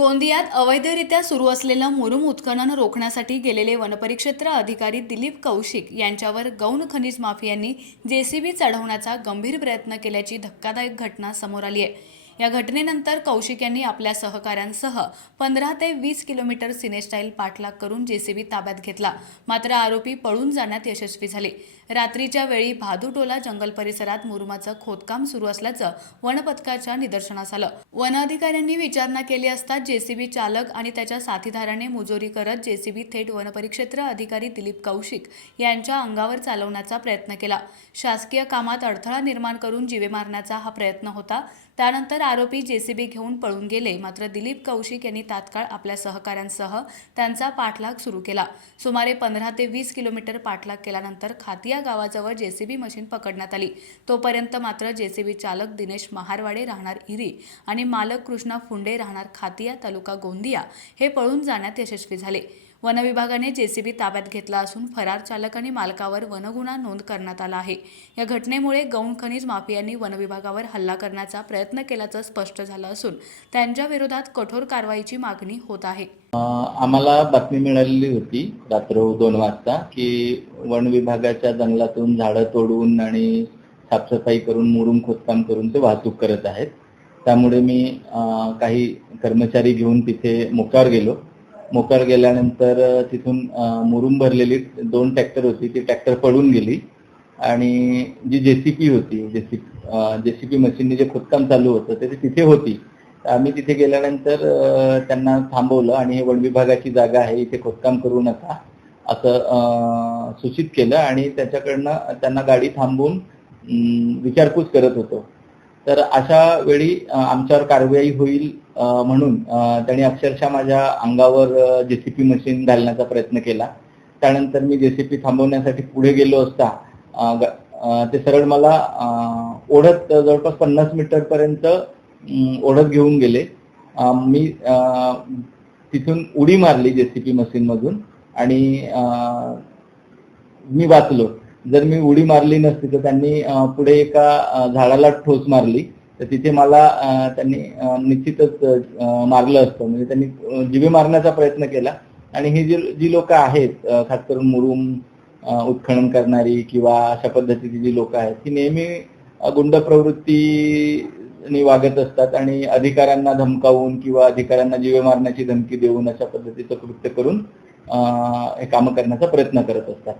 गोंदियात अवैधरित्या सुरू असलेलं मुरुम उत्खनन रोखण्यासाठी गेलेले वनपरिक्षेत्र अधिकारी दिलीप कौशिक यांच्यावर गौण खनिज माफियांनी जेसीबी चढवण्याचा गंभीर प्रयत्न केल्याची धक्कादायक घटना समोर आली आहे। या घटनेनंतर कौशिक यांनी आपल्या सहकाऱ्यांसह 15 ते 20 किलोमीटर सिनेस्टाईल पाठलाग करून जेसीबी ताब्यात घेतला। मात्र आरोपी पळून जाण्यात यशस्वी झाले। रात्रीच्या वेळी भादुटोला जंगल परिसरात मुरुमाचं खोदकाम सुरू असल्याचं वनपथकाच्या निदर्शनास आलं। वन अधिकाऱ्यांनी विचारणा केली असता जेसीबी चालक आणि त्याच्या साथीदाराने मुजोरी करत जेसीबी थेट वनपरिक्षेत्र अधिकारी दिलीप कौशिक यांच्या अंगावर चालवण्याचा प्रयत्न केला। शासकीय कामात अडथळा निर्माण करून जीवे मारण्याचा हा प्रयत्न होता। त्यानंतर आरोपी जेसीबी घेऊन पळून गेले। मात्र दिलीप कौशिक यांनी तात्काळ आपल्या सहकाऱ्यांसह त्यांचा पाठलाग सुरू केला। सुमारे 15 ते 20 किलोमीटर पाठलाग केल्यानंतर खातिया गावाजवळ जेसीबी मशीन पकडण्यात आली। तोपर्यंत मात्र जेसीबी चालक दिनेश महारवाडे राहणार इरी आणि मालक कृष्णा फुंडे राहणार खातिया तालुका गोंदिया हे पळून जाण्यात यशस्वी झाले। वन विभागाने जेसीबी ताब्यात घेतला असून फरार चालक आणि मालकावर वनगुन्हा नोंद करण्यात आला आहे। या घटनेमुळे गौण खनिज माफियांनी वन विभागावर हल्ला करण्याचा प्रयत्न केल्याचं स्पष्ट झालं असून त्यांच्या विरोधात कठोर कारवाईची मागणी होत आहे। आम्हाला बातमी मिळालेली होती रात्र 2 वाजता की वन विभागाच्या जंगलातून झाडं तोडून आणि साफसफाई करून मुरुम खोदकाम करून ते वाहतूक करत आहेत। त्यामुळे मी काही कर्मचारी घेऊन तिथे मोक्यावर गेलो। मोक्यावर गेल्यानंतर तिथून मुरुम भरलेली 2 ट्रॅक्टर होती, ती ट्रॅक्टर पळून गेली आणि जी जेसीपी होती, जेसीपी मशीनने जे खोदकाम चालू होतं ते तिथे होती। आम्ही तिथे गेल्यानंतर त्यांना थांबवलं आणि हे वन विभागाची जागा आहे, इथे खोदकाम करू नका असं सूचित केलं आणि त्याच्याकडनं त्यांना गाडी थांबवून विचारपूस करत होतो। तर अशा वेळी आमच्यावर कारवाई होईल म्हणून त्यांनी अक्षरशः माझ्या अंगावर जेसीपी मशीन घालण्याचा प्रयत्न केला। त्यानंतर मी जेसीपी थांबवण्यासाठी पुढे गेलो असता ते सरळ मला ओढत जवळपास 50 मीटर पर्यंत ओढत घेऊन गेले। मी तिथून उडी मारली जेसीपी मशीन मधून आणि मी वाचलो। जर मी उडी मारली नसती तर त्यांनी पुढे एका झाडाला ठोस मारली तर तिथे मला त्यांनी निश्चितच मारलं असतं। म्हणजे त्यांनी जीवे मारण्याचा प्रयत्न केला आणि ही जी लोक आहेत खास करून मुरुम उत्खनन करणारी किंवा अशा पद्धतीची जी लोक आहेत ती नेहमी गुंड प्रवृत्तीने वागत असतात आणि अधिकाऱ्यांना धमकावून किंवा अधिकाऱ्यांना जीवे मारण्याची धमकी देऊन अशा पद्धतीचं कृत्य करून हे कामं करण्याचा प्रयत्न करत असतात।